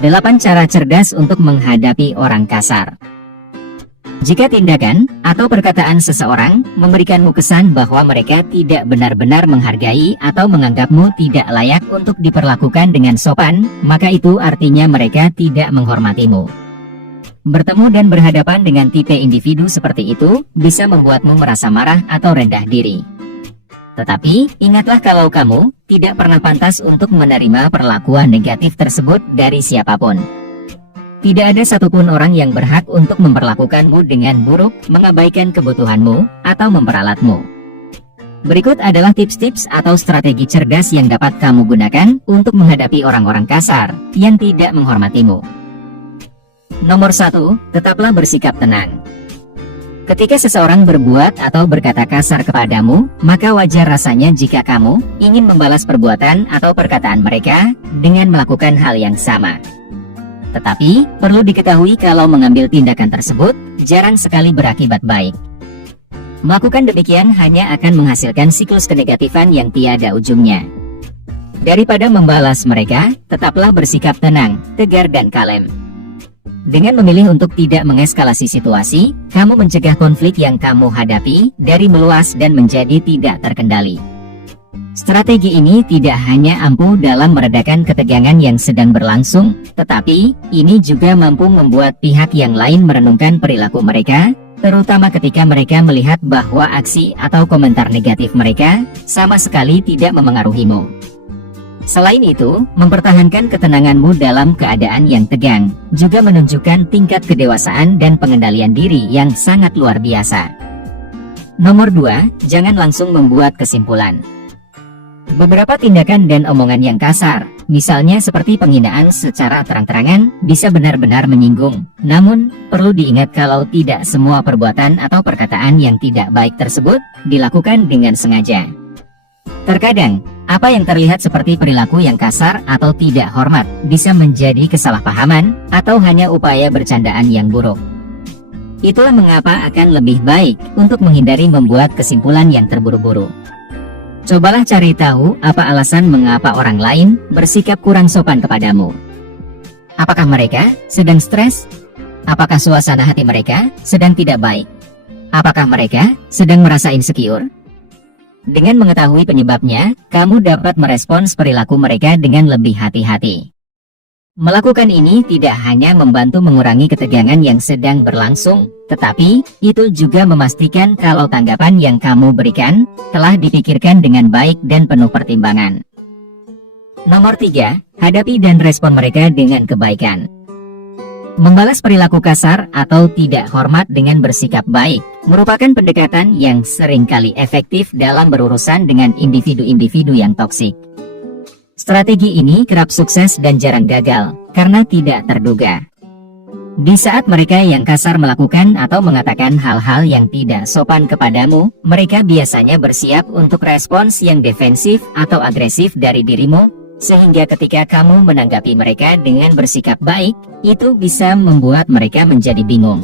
8 cara cerdas untuk menghadapi orang kasar. Jika tindakan atau perkataan seseorang memberikanmu kesan bahwa mereka tidak benar-benar menghargai atau menganggapmu tidak layak untuk diperlakukan dengan sopan, maka itu artinya mereka tidak menghormatimu. Bertemu dan berhadapan dengan tipe individu seperti itu bisa membuatmu merasa marah atau rendah diri. Tetapi, ingatlah kalau kamu tidak pernah pantas untuk menerima perlakuan negatif tersebut dari siapapun. Tidak ada satupun orang yang berhak untuk memperlakukanmu dengan buruk, mengabaikan kebutuhanmu, atau memperalatmu. Berikut adalah tips-tips atau strategi cerdas yang dapat kamu gunakan untuk menghadapi orang-orang kasar yang tidak menghormatimu. Nomor 1, tetaplah bersikap tenang. Ketika seseorang berbuat atau berkata kasar kepadamu, maka wajar rasanya jika kamu ingin membalas perbuatan atau perkataan mereka dengan melakukan hal yang sama. Tetapi, perlu diketahui kalau mengambil tindakan tersebut jarang sekali berakibat baik. Melakukan demikian hanya akan menghasilkan siklus kenegatifan yang tiada ujungnya. Daripada membalas mereka, tetaplah bersikap tenang, tegar dan kalem. Dengan memilih untuk tidak mengeskalasi situasi, kamu mencegah konflik yang kamu hadapi dari meluas dan menjadi tidak terkendali. Strategi ini tidak hanya ampuh dalam meredakan ketegangan yang sedang berlangsung, tetapi ini juga mampu membuat pihak yang lain merenungkan perilaku mereka, terutama ketika mereka melihat bahwa aksi atau komentar negatif mereka sama sekali tidak memengaruhimu. Selain itu, mempertahankan ketenanganmu dalam keadaan yang tegang juga menunjukkan tingkat kedewasaan dan pengendalian diri yang sangat luar biasa. Nomor 2, jangan langsung membuat kesimpulan. Beberapa tindakan dan omongan yang kasar, misalnya seperti penghinaan secara terang-terangan, bisa benar-benar menyinggung. Namun, perlu diingat kalau tidak semua perbuatan atau perkataan yang tidak baik tersebut dilakukan dengan sengaja. Terkadang, apa yang terlihat seperti perilaku yang kasar atau tidak hormat bisa menjadi kesalahpahaman atau hanya upaya bercandaan yang buruk. Itulah mengapa akan lebih baik untuk menghindari membuat kesimpulan yang terburu-buru. Cobalah cari tahu apa alasan mengapa orang lain bersikap kurang sopan kepadamu. Apakah mereka sedang stres? Apakah suasana hati mereka sedang tidak baik? Apakah mereka sedang merasa insecure? Dengan mengetahui penyebabnya, kamu dapat merespons perilaku mereka dengan lebih hati-hati. Melakukan ini tidak hanya membantu mengurangi ketegangan yang sedang berlangsung, tetapi itu juga memastikan kalau tanggapan yang kamu berikan telah dipikirkan dengan baik dan penuh pertimbangan. Nomor 3, hadapi dan respon mereka dengan kebaikan. Membalas perilaku kasar atau tidak hormat dengan bersikap baik merupakan pendekatan yang seringkali efektif dalam berurusan dengan individu-individu yang toksik. Strategi ini kerap sukses dan jarang gagal karena tidak terduga. Di saat mereka yang kasar melakukan atau mengatakan hal-hal yang tidak sopan kepadamu, mereka biasanya bersiap untuk respons yang defensif atau agresif dari dirimu, sehingga ketika kamu menanggapi mereka dengan bersikap baik, itu bisa membuat mereka menjadi bingung.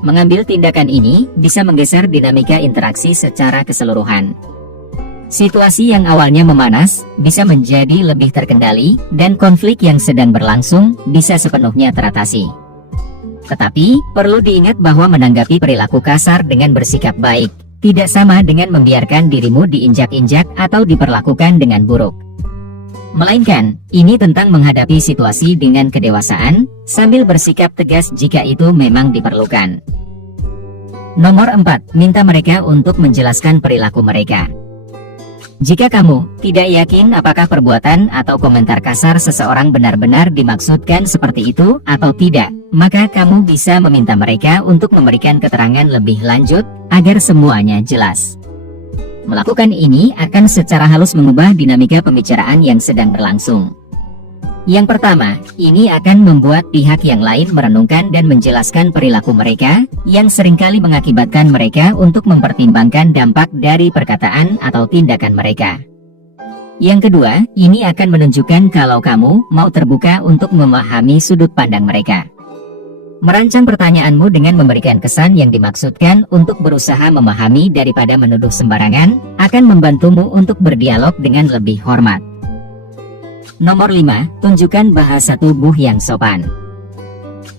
Mengambil tindakan ini bisa menggeser dinamika interaksi secara keseluruhan. Situasi yang awalnya memanas bisa menjadi lebih terkendali dan konflik yang sedang berlangsung bisa sepenuhnya teratasi. Tetapi, perlu diingat bahwa menanggapi perilaku kasar dengan bersikap baik tidak sama dengan membiarkan dirimu diinjak-injak atau diperlakukan dengan buruk. Melainkan, ini tentang menghadapi situasi dengan kedewasaan sambil bersikap tegas jika itu memang diperlukan. Nomor 4, minta mereka untuk menjelaskan perilaku mereka. Jika kamu tidak yakin apakah perbuatan atau komentar kasar seseorang benar-benar dimaksudkan seperti itu atau tidak, maka kamu bisa meminta mereka untuk memberikan keterangan lebih lanjut agar semuanya jelas. Melakukan ini akan secara halus mengubah dinamika pembicaraan yang sedang berlangsung. Yang pertama, ini akan membuat pihak yang lain merenungkan dan menjelaskan perilaku mereka, yang seringkali mengakibatkan mereka untuk mempertimbangkan dampak dari perkataan atau tindakan mereka. Yang kedua, ini akan menunjukkan kalau kamu mau terbuka untuk memahami sudut pandang mereka. Merancang pertanyaanmu dengan memberikan kesan yang dimaksudkan untuk berusaha memahami daripada menuduh sembarangan, akan membantumu untuk berdialog dengan lebih hormat. Nomor 5, tunjukkan bahasa tubuh yang sopan.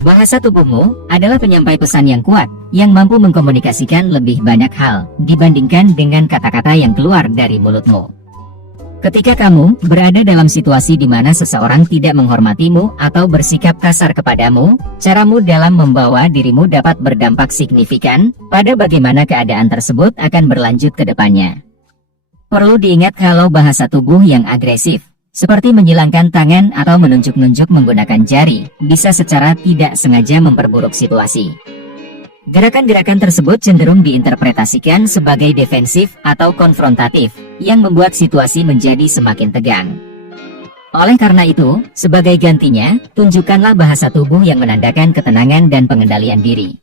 Bahasa tubuhmu adalah penyampai pesan yang kuat, yang mampu mengkomunikasikan lebih banyak hal dibandingkan dengan kata-kata yang keluar dari mulutmu. Ketika kamu berada dalam situasi di mana seseorang tidak menghormatimu atau bersikap kasar kepadamu, caramu dalam membawa dirimu dapat berdampak signifikan pada bagaimana keadaan tersebut akan berlanjut ke depannya. Perlu diingat kalau bahasa tubuh yang agresif, seperti menyilangkan tangan atau menunjuk-nunjuk menggunakan jari, bisa secara tidak sengaja memperburuk situasi. Gerakan-gerakan tersebut cenderung diinterpretasikan sebagai defensif atau konfrontatif, yang membuat situasi menjadi semakin tegang. Oleh karena itu, sebagai gantinya, tunjukkanlah bahasa tubuh yang menandakan ketenangan dan pengendalian diri.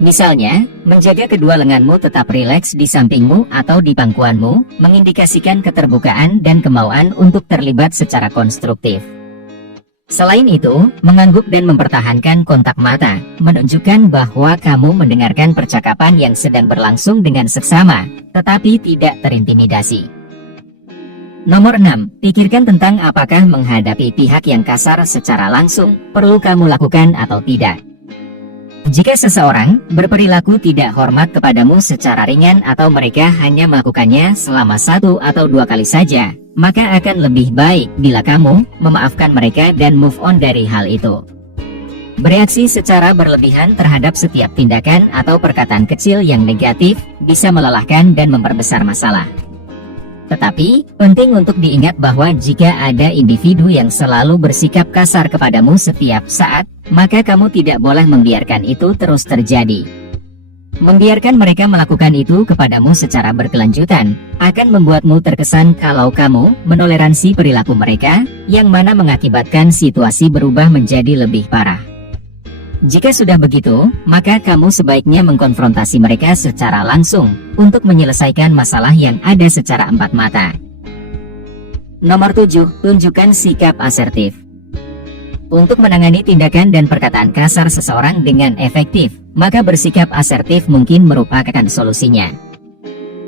Misalnya, menjaga kedua lenganmu tetap rileks di sampingmu atau di pangkuanmu, mengindikasikan keterbukaan dan kemauan untuk terlibat secara konstruktif. Selain itu, mengangguk dan mempertahankan kontak mata, menunjukkan bahwa kamu mendengarkan percakapan yang sedang berlangsung dengan seksama, tetapi tidak terintimidasi. Nomor 6, pikirkan tentang apakah menghadapi pihak yang kasar secara langsung, perlu kamu lakukan atau tidak. Jika seseorang berperilaku tidak hormat kepadamu secara ringan atau mereka hanya melakukannya selama 1 atau 2 kali saja, maka akan lebih baik bila kamu memaafkan mereka dan move on dari hal itu. Bereaksi secara berlebihan terhadap setiap tindakan atau perkataan kecil yang negatif bisa melelahkan dan memperbesar masalah. Tetapi, penting untuk diingat bahwa jika ada individu yang selalu bersikap kasar kepadamu setiap saat, maka kamu tidak boleh membiarkan itu terus terjadi. Membiarkan mereka melakukan itu kepadamu secara berkelanjutan akan membuatmu terkesan kalau kamu menoleransi perilaku mereka, yang mana mengakibatkan situasi berubah menjadi lebih parah. Jika sudah begitu, maka kamu sebaiknya mengkonfrontasi mereka secara langsung untuk menyelesaikan masalah yang ada secara empat mata. Nomor 7, tunjukkan sikap asertif. Untuk menangani tindakan dan perkataan kasar seseorang dengan efektif, maka bersikap asertif mungkin merupakan solusinya.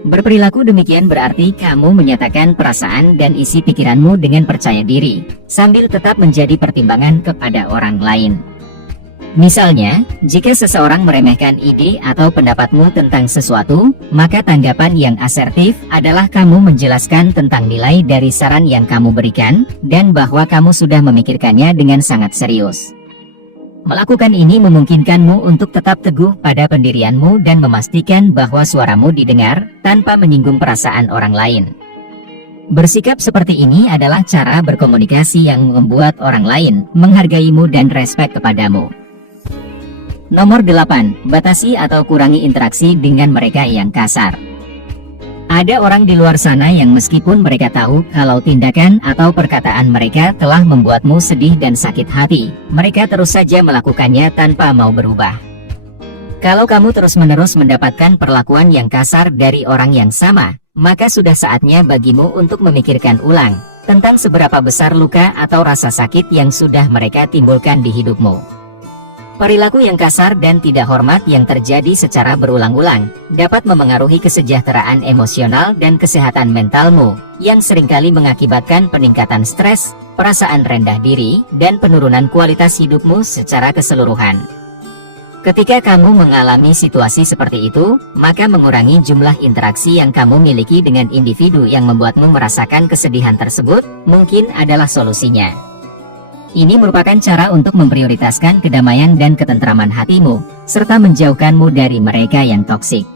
Berperilaku demikian berarti kamu menyatakan perasaan dan isi pikiranmu dengan percaya diri, sambil tetap menjadi pertimbangan kepada orang lain. Misalnya, jika seseorang meremehkan ide atau pendapatmu tentang sesuatu, maka tanggapan yang asertif adalah kamu menjelaskan tentang nilai dari saran yang kamu berikan, dan bahwa kamu sudah memikirkannya dengan sangat serius. Melakukan ini memungkinkanmu untuk tetap teguh pada pendirianmu dan memastikan bahwa suaramu didengar, tanpa menyinggung perasaan orang lain. Bersikap seperti ini adalah cara berkomunikasi yang membuat orang lain menghargaimu dan respek kepadamu. Nomor 8, batasi atau kurangi interaksi dengan mereka yang kasar. Ada orang di luar sana yang meskipun mereka tahu kalau tindakan atau perkataan mereka telah membuatmu sedih dan sakit hati, mereka terus saja melakukannya tanpa mau berubah. Kalau kamu terus-menerus mendapatkan perlakuan yang kasar dari orang yang sama, maka sudah saatnya bagimu untuk memikirkan ulang tentang seberapa besar luka atau rasa sakit yang sudah mereka timbulkan di hidupmu. Perilaku yang kasar dan tidak hormat yang terjadi secara berulang-ulang dapat memengaruhi kesejahteraan emosional dan kesehatan mentalmu, yang seringkali mengakibatkan peningkatan stres, perasaan rendah diri, dan penurunan kualitas hidupmu secara keseluruhan. Ketika kamu mengalami situasi seperti itu, maka mengurangi jumlah interaksi yang kamu miliki dengan individu yang membuatmu merasakan kesedihan tersebut mungkin adalah solusinya. Ini merupakan cara untuk memprioritaskan kedamaian dan ketentraman hatimu, serta menjauhkanmu dari mereka yang toksik.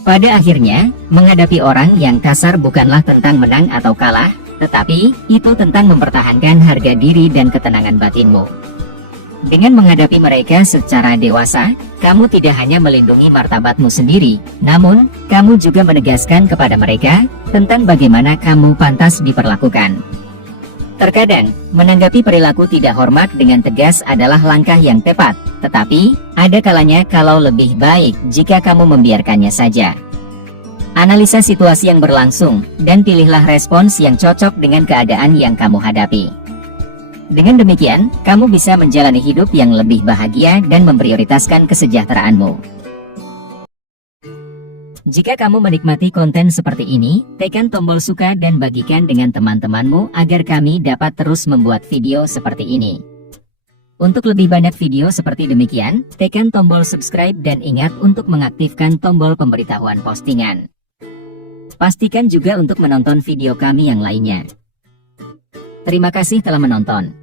Pada akhirnya, menghadapi orang yang kasar bukanlah tentang menang atau kalah, tetapi itu tentang mempertahankan harga diri dan ketenangan batinmu. Dengan menghadapi mereka secara dewasa, kamu tidak hanya melindungi martabatmu sendiri, namun kamu juga menegaskan kepada mereka tentang bagaimana kamu pantas diperlakukan. Terkadang, menanggapi perilaku tidak hormat dengan tegas adalah langkah yang tepat, tetapi ada kalanya kalau lebih baik jika kamu membiarkannya saja. Analisa situasi yang berlangsung, dan pilihlah respons yang cocok dengan keadaan yang kamu hadapi. Dengan demikian, kamu bisa menjalani hidup yang lebih bahagia dan memprioritaskan kesejahteraanmu. Jika kamu menikmati konten seperti ini, tekan tombol suka dan bagikan dengan teman-temanmu agar kami dapat terus membuat video seperti ini. Untuk lebih banyak video seperti demikian, tekan tombol subscribe dan ingat untuk mengaktifkan tombol pemberitahuan postingan. Pastikan juga untuk menonton video kami yang lainnya. Terima kasih telah menonton.